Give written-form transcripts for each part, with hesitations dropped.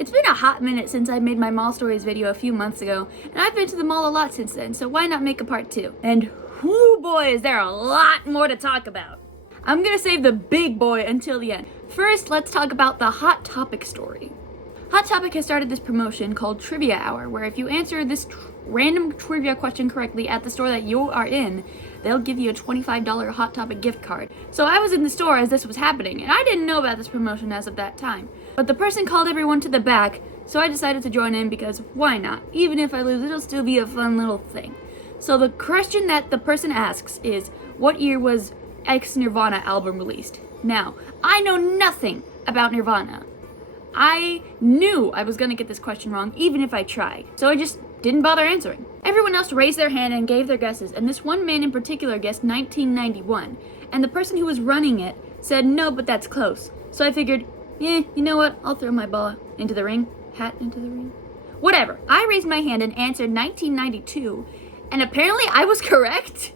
It's been a hot minute since I made my mall stories video a few months ago, and I've been to the mall a lot since then, so why not make a part 2? And whoo boy, is there a lot more to talk about. I'm gonna save the big boy until the end. First, let's talk about the Hot Topic story. Hot Topic has started this promotion called Trivia Hour, where if you answer this random trivia question correctly at the store that you are in, they'll give you a $25 Hot Topic gift card. So I was in the store as this was happening, and I didn't know about this promotion as of that time. But the person called everyone to the back, so I decided to join in because why not? Even if I lose, it'll still be a fun little thing. So the question that the person asks is, what year was X Nirvana album released? Now, I know nothing about Nirvana. I knew I was gonna get this question wrong, even if I tried. So I just didn't bother answering. Everyone else raised their hand and gave their guesses, and this one man in particular guessed 1991. And the person who was running it said, no, but that's close. So I figured, you know what? I'll throw my ball into the ring. Hat into the ring. Whatever. I raised my hand and answered 1992, and apparently I was correct.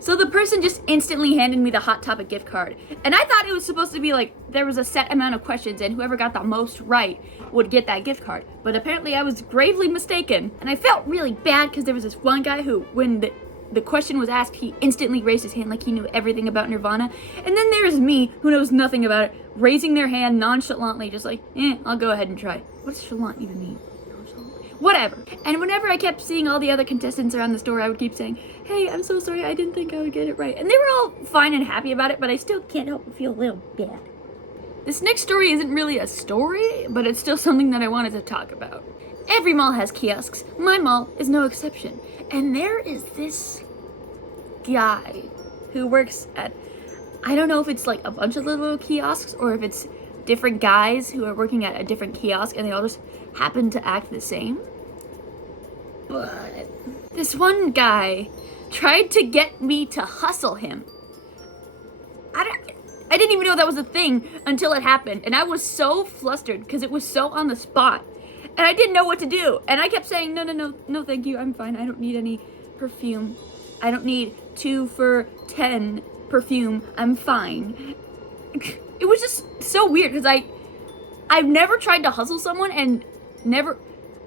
So the person just instantly handed me the Hot Topic gift card. And I thought it was supposed to be like, there was a set amount of questions and whoever got the most right would get that gift card. But apparently I was gravely mistaken. And I felt really bad because there was this one guy who, when the question was asked, he instantly raised his hand like he knew everything about Nirvana. And then there's me, who knows nothing about it, raising their hand nonchalantly, just like, I'll go ahead and try. What does chalant even mean? Whatever. And whenever I kept seeing all the other contestants around the store, I would keep saying, hey, I'm so sorry, I didn't think I would get it right. And they were all fine and happy about it, but I still can't help but feel a little bad. This next story isn't really a story, but it's still something that I wanted to talk about. Every mall has kiosks. My mall is no exception. And there is this guy who works at, I don't know if it's like a bunch of little kiosks or if it's different guys who are working at a different kiosk and they all just happen to act the same. But this one guy tried to get me to hustle him. I didn't even know that was a thing until it happened, and I was so flustered because it was so on the spot, and I didn't know what to do. And I kept saying, no, thank you, I'm fine. I don't need any perfume. I don't need 2 for $10 perfume. I'm fine. It was just so weird because I've never tried to hustle someone, and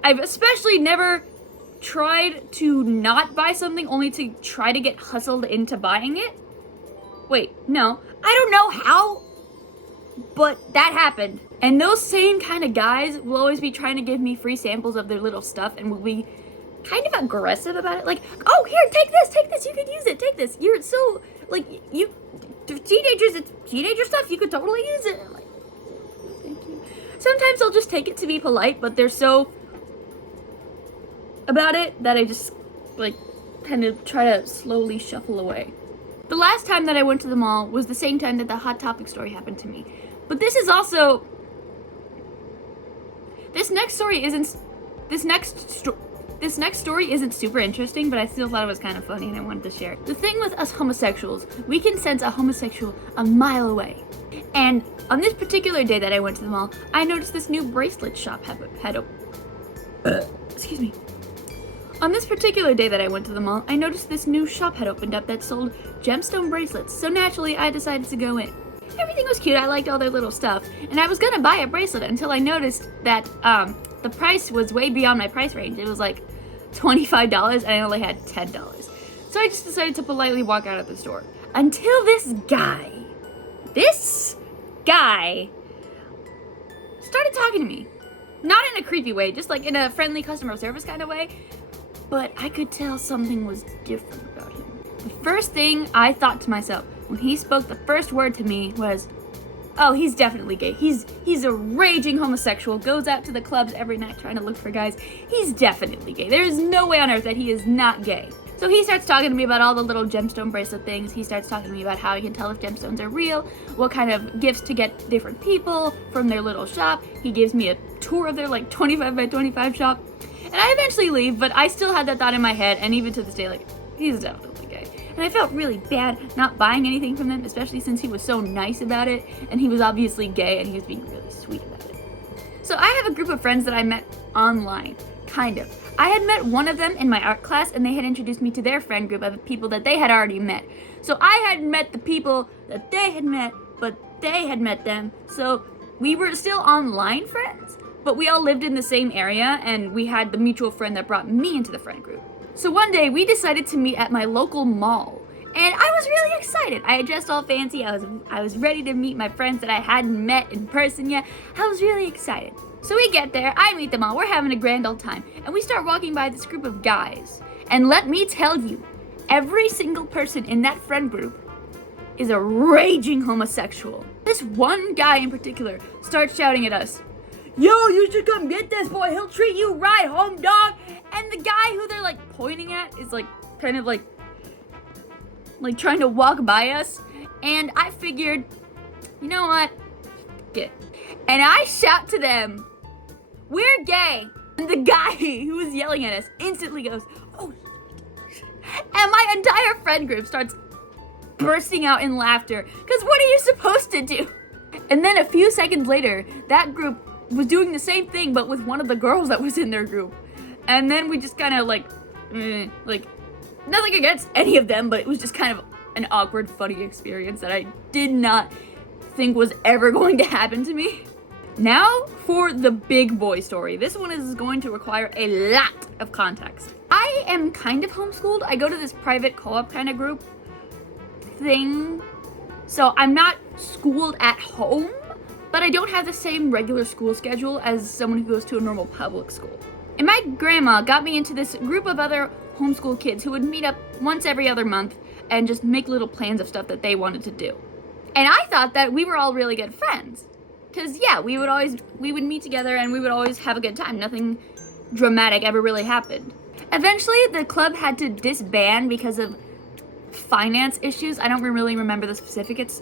I've especially never tried to not buy something only to try to get hustled into buying it. Wait, no. I don't know how, but that happened. And those same kind of guys will always be trying to give me free samples of their little stuff and will be kind of aggressive about it. Like, oh, here, take this, you could use it, take this. You're so, like, teenagers, it's teenager stuff, you could totally use it. I'm like, thank you. Sometimes I'll just take it to be polite, but they're so about it that I just, like, kind of try to slowly shuffle away. The last time that I went to the mall was the same time that the Hot Topic story happened to me. But this is also, this next story isn't super interesting, but I still thought it was kind of funny and I wanted to share it. The thing with us homosexuals, we can sense a homosexual a mile away. And on this particular day that I went to the mall, I noticed this new bracelet shop excuse me. On this particular day that I went to the mall, I noticed this new shop had opened up that sold gemstone bracelets, so naturally I decided to go in. Everything was cute, I liked all their little stuff, and I was gonna buy a bracelet until I noticed that the price was way beyond my price range. It was like $25 and I only had $10. So I just decided to politely walk out of the store. Until this guy started talking to me. Not in a creepy way, just like in a friendly customer service kind of way. But I could tell something was different about him. The first thing I thought to myself when he spoke the first word to me was, oh, he's definitely gay. He's a raging homosexual, goes out to the clubs every night trying to look for guys. He's definitely gay. There is no way on earth that he is not gay. So he starts talking to me about all the little gemstone bracelet things. He starts talking to me about how he can tell if gemstones are real, what kind of gifts to get different people from their little shop. He gives me a tour of their like 25 by 25 shop. And I eventually leave, but I still had that thought in my head, and even to this day, like, he's definitely gay. And I felt really bad not buying anything from them, especially since he was so nice about it, and he was obviously gay, and he was being really sweet about it. So I have a group of friends that I met online, kind of. I had met one of them in my art class, and they had introduced me to their friend group of people that they had already met. So I had met the people that they had met, but they had met them, so we were still online friends, but we all lived in the same area and we had the mutual friend that brought me into the friend group. So one day we decided to meet at my local mall. And I was really excited. I had dressed all fancy. I was ready to meet my friends that I hadn't met in person yet. I was really excited. So we get there, I meet them all, we're having a grand old time. And we start walking by this group of guys. And let me tell you, every single person in that friend group is a raging homosexual. This one guy in particular starts shouting at us, "Yo, you should come get this boy, he'll treat you right, home dog." And the guy who they're like pointing at is like kind of like trying to walk by us. And I figured, you know what? Get. And I shout to them, "We're gay." And the guy who was yelling at us instantly goes, "Oh." And my entire friend group starts bursting out in laughter. Because what are you supposed to do? And then a few seconds later, that group was doing the same thing, but with one of the girls that was in their group. And then we just kind of like nothing against any of them, but it was just kind of an awkward, funny experience that I did not think was ever going to happen to me. Now for the big boy story. This one is going to require a lot of context. I am kind of homeschooled. I go to this private co-op kind of group thing. So I'm not schooled at home, but I don't have the same regular school schedule as someone who goes to a normal public school. And my grandma got me into this group of other homeschool kids who would meet up once every other month and just make little plans of stuff that they wanted to do. And I thought that we were all really good friends. Cause yeah, we would meet together and we would always have a good time. Nothing dramatic ever really happened. Eventually the club had to disband because of finance issues. I don't really remember the specifics.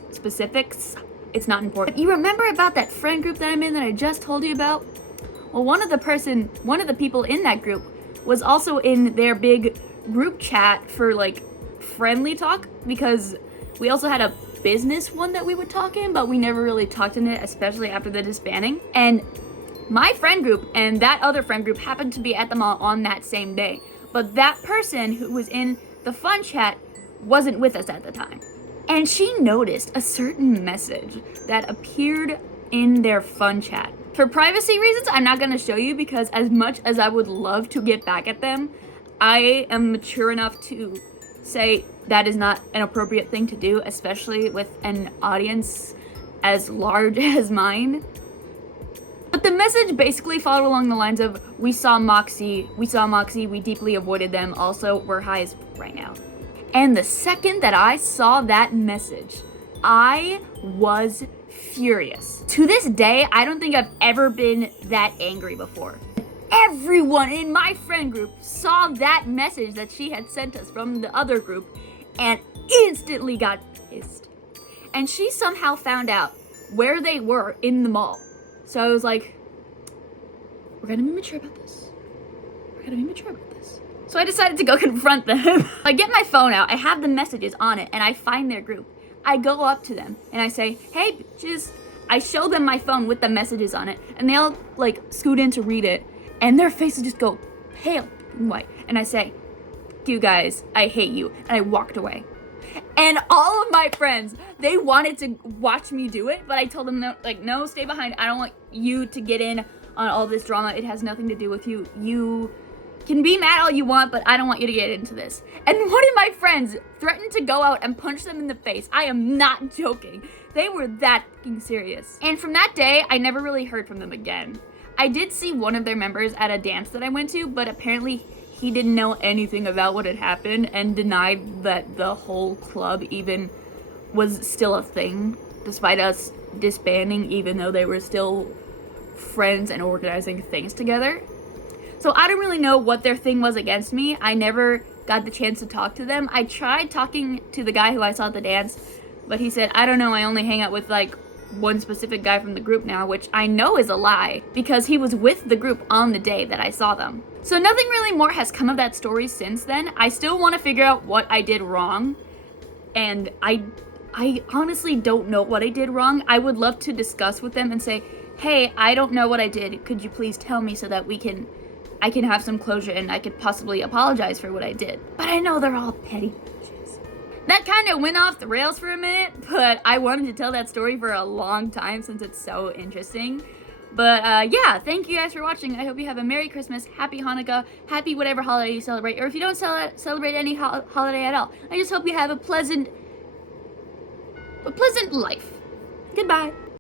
It's not important. But you remember about that friend group that I'm in that I just told you about? Well, one of the people in that group was also in their big group chat for like friendly talk, because we also had a business one that we would talk in, but we never really talked in it, especially after the disbanding. And my friend group and that other friend group happened to be at the mall on that same day. But that person who was in the fun chat wasn't with us at the time. And she noticed a certain message that appeared in their fun chat. For privacy reasons, I'm not going to show you, because as much as I would love to get back at them, I am mature enough to say that is not an appropriate thing to do, especially with an audience as large as mine. But the message basically followed along the lines of, we saw Moxie, we deeply avoided them, also we're high as right now. And the second that I saw that message, I was furious. To this day, I don't think I've ever been that angry before. Everyone in my friend group saw that message that she had sent us from the other group and instantly got pissed. And she somehow found out where they were in the mall. So I was like, we're gonna be mature about this. So I decided to go confront them. I get my phone out, I have the messages on it, and I find their group. I go up to them and I say, "Hey bitches." I show them my phone with the messages on it, and they all like scoot in to read it, and their faces just go pale and white. And I say, "You guys, I hate you." And I walked away. And all of my friends, they wanted to watch me do it, but I told them, no, stay behind. I don't want you to get in on all this drama. It has nothing to do with you. You can be mad all you want, but I don't want you to get into this. And one of my friends threatened to go out and punch them in the face. I am not joking. They were that fucking serious. And from that day, I never really heard from them again. I did see one of their members at a dance that I went to, but apparently he didn't know anything about what had happened and denied that the whole club even was still a thing, despite us disbanding, even though they were still friends and organizing things together. So I don't really know what their thing was against me. I never got the chance to talk to them. I tried talking to the guy who I saw at the dance, but he said, "I don't know, I only hang out with like one specific guy from the group now," which I know is a lie, because he was with the group on the day that I saw them. So nothing really more has come of that story since then. I still want to figure out what I did wrong, and I honestly don't know what I did wrong. I would love to discuss with them and say, "Hey, I don't know what I did. Could you please tell me so that I can have some closure and I could possibly apologize for what I did." But I know they're all petty bitches. That kind of went off the rails for a minute, but I wanted to tell that story for a long time since it's so interesting. But yeah, thank you guys for watching. I hope you have a Merry Christmas, Happy Hanukkah, Happy whatever holiday you celebrate, or if you don't celebrate any holiday at all, I just hope you have a pleasant life. Goodbye.